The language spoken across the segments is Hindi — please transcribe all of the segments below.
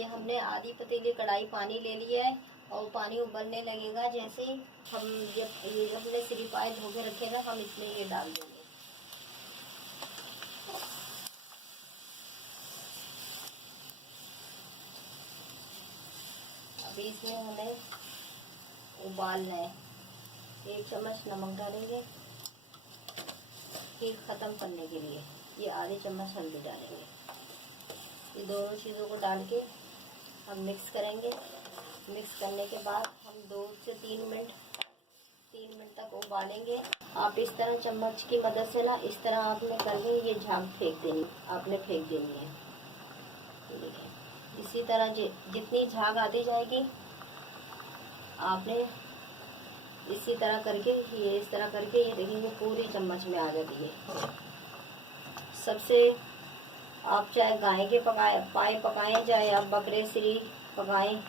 ये हमने आधी पतीली कढ़ाई पानी ले लिया है और पानी उबलने लगेगा। जैसे ही हम ये हमने सिरिपाए धो के रखेगा, हम इसमें ये डाल देंगे। अभी इसमें हमें उबालना है। 1 चम्मच नमक डालेंगे खीर ख़त्म करने के लिए। ये आधे चम्मच हल्दी डालेंगे। ये दोनों चीज़ों को डाल के हम मिक्स करेंगे। मिक्स करने के बाद हम 2 से 3 मिनट तक उबालेंगे। आप इस तरह चम्मच की मदद से ना इस तरह आपने करके ये झाग फेंक देनी, आपने फेंक देनी है। देखिए इसी तरह जितनी झाग आती जाएगी आपने इसी तरह करके ये इस तरह करके ये देखेंगे पूरी चम्मच में आ जाती है। सबसे आप चाहे गाय के पाए पकाएं, चाहे आप बकरे सिरी पकाएं,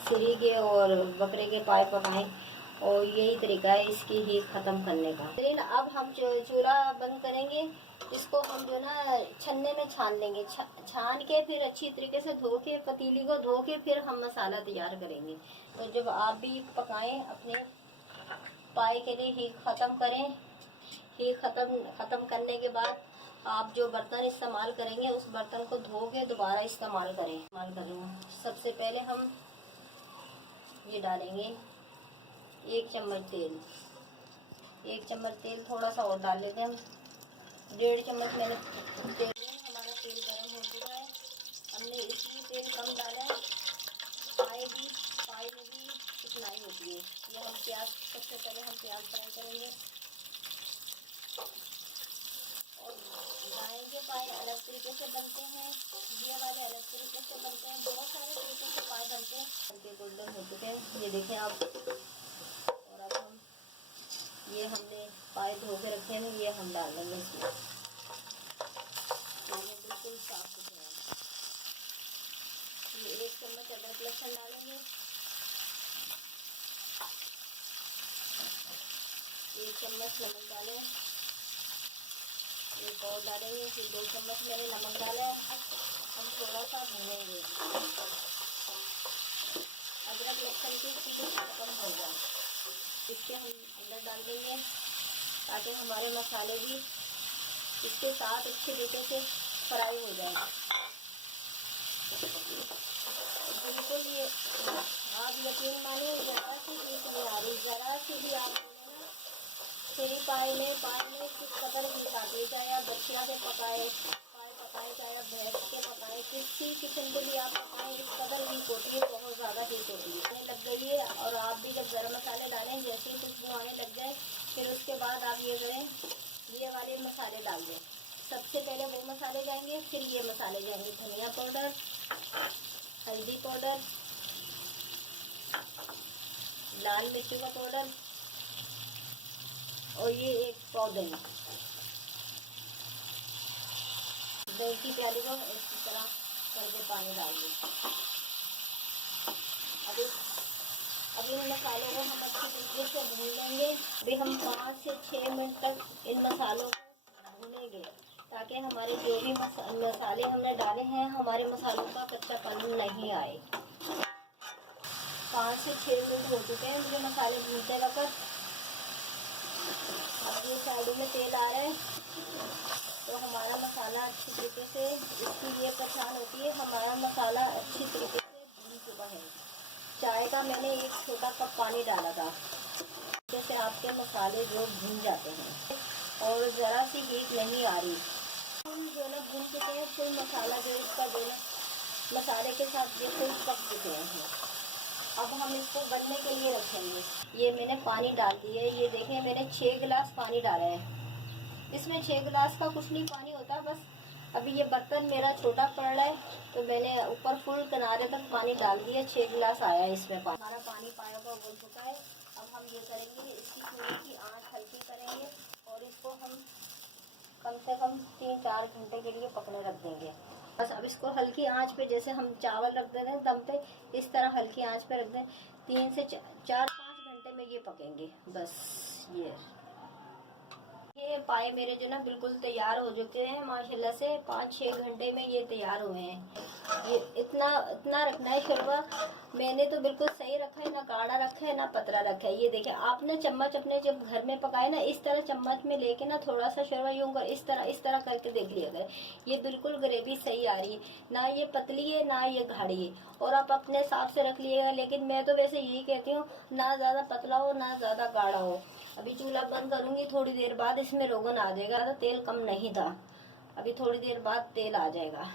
सिरी के और बकरे के पाए पकाएं, और यही तरीका है इसकी हीट ख़त्म करने का। लेकिन अब हम चूल्हा बंद करेंगे। इसको हम जो ना छन्ने में छान लेंगे। छान के फिर अच्छी तरीके से धो के, पतीली को धो के फिर हम मसाला तैयार करेंगे। तो जब आप भी पकाएं अपने पाए के लिए हीट ख़त्म करें। हीट ख़त्म करने के बाद आप जो बर्तन इस्तेमाल करेंगे उस बर्तन को धो के दोबारा इस्तेमाल करेंगे। सबसे पहले हम ये डालेंगे 1 चम्मच तेल। 1 चम्मच तेल, थोड़ा सा और डाल लेते हैं हम। 1.5 चम्मच मैंने तेल में, हमारा तेल गर्म हो चुका है। हमने इसलिए तेल कम डाला है, पाए में भी चिकनाई होती है। ये हम प्याज, सबसे पहले हम प्याज फ्राई करेंगे। और गाय के पाए अलग तरीके से बनते हैं, ये वाले अलग तरीके से बनते हैं, बहुत सारे तरीके से पाए बनते हैं। हल्के गोल्डन हो चुके हैं, ये देखें आप। और अब हम ये हमने पाए धो के रखे हैं, ये हम डाल देंगे इसमें। ये बिल्कुल साफ सुथरा है। ये 1 चम्मच अदरक लहसुन डालेंगे। 1 चम्मच नमक डालें। एक और डालेंगे, फिर 2 चम्मच मैंने नमक डाला है। हम थोड़ा सा भूनेंगे, अदरक लहसुन की पीस कम हो जाए। इसके हम अंदर डाल देंगे ताकि हमारे मसाले भी इसके साथ अच्छे तरीके से फ्राई हो जाए। बिल्कुल ये आप यकीन मानिए, ज़रा सी पीस नहीं आ रही। ज़रा सी भी आप सिरी पाए में किस कदर हीट आती है। चाहे आप बच्चियाँ से पाए पकाए, चाहे आप भैंस के पकाएं, किसी किस्म के भी आप पकाएं, इस कदर हीट होती है, बहुत ज़्यादा हीट होती है। लग गई है। और आप भी जब गरम मसाले डालें, जैसे ही खुशबू आने लग जाए, फिर उसके बाद आप ये करें, ये वाले मसाले डाल दें। सबसे पहले वो मसाले जाएंगे, फिर ये मसाले जाएंगे। धनिया पाउडर, हल्दी पाउडर, लाल मिर्ची का पाउडर, और ये एक पौधे दूध की प्याली को इस तरह करके पानी डाल दें। अभी इन मसालों को हम अच्छी तरीके से भून लेंगे। अभी हम 5 से 6 मिनट तक इन मसालों को भूनेंगे ताकि हमारे जो भी मसाले हमने डाले हैं, हमारे मसालों का कच्चापन नहीं आए। 5 से 6 मिनट हो चुके हैं मुझे मसाले भूनते वक्त। अब ये साइडों में तेल आ रहा है, तो हमारा मसाला अच्छी तरीके से, इसकी ये पहचान होती है हमारा मसाला अच्छी तरीके से भून चुका है। चाय का मैंने 1 छोटा कप पानी डाला था, जैसे आपके मसाले जो भून जाते हैं और ज़रा सी हीट नहीं आ रही। हम जो ना भून चुके हैं, फिर मसाला जो इसका जो ना मसाले के साथ जो फुल पक चुके हैं। अब हम इसको गलने के लिए रखेंगे। ये मैंने पानी डाल दिया है। ये देखें मैंने 6 गिलास पानी डाला है। इसमें 6 गिलास का कुछ नहीं पानी होता, बस अभी ये बर्तन मेरा छोटा पड़ रहा है, तो मैंने ऊपर फुल किनारे तक पानी डाल दिया। 6 गिलास आया है इसमें पानी। हमारा पानी पाया हुआ उबल चुका है। अब हम ये करेंगे, इसकी चूल्हे की आंच हल्की करेंगे और इसको हम कम से कम 3-4 घंटे के लिए पकने रख देंगे। बस अब इसको हल्की आंच पे, जैसे हम चावल रख देते हैं दम पे, इस तरह हल्की आंच पे रख दें। 3 से 4-5 घंटे में ये पकेंगे। बस ये पाए मेरे जो ना बिल्कुल तैयार हो चुके हैं माशाल्लाह से। 5-6 घंटे में ये तैयार हुए हैं। ये इतना इतना रखना है शोरबा। मैंने तो बिल्कुल सही रखा है, ना गाढ़ा रखा है ना पतला रखा है। ये देखिए आपने चम्मच अपने जब घर में पकाए ना, इस तरह चम्मच में लेके ना थोड़ा सा शोरबा यूं कर इस तरह करके देख लिया करें। ये बिल्कुल ग्रेवी सही आ रही है, ना ये पतली है ना ये गाढ़ी है। और आप अपने हिसाब से रख लिएगा, लेकिन मैं तो वैसे यही कहती हूँ, ना ज्यादा पतला हो ना ज्यादा गाढ़ा हो। अभी चूल्हा बंद करूंगी, थोड़ी देर बाद इसमें रोगन आ जाएगा। तो तेल कम नहीं था, अभी थोड़ी देर बाद तेल आ जाएगा।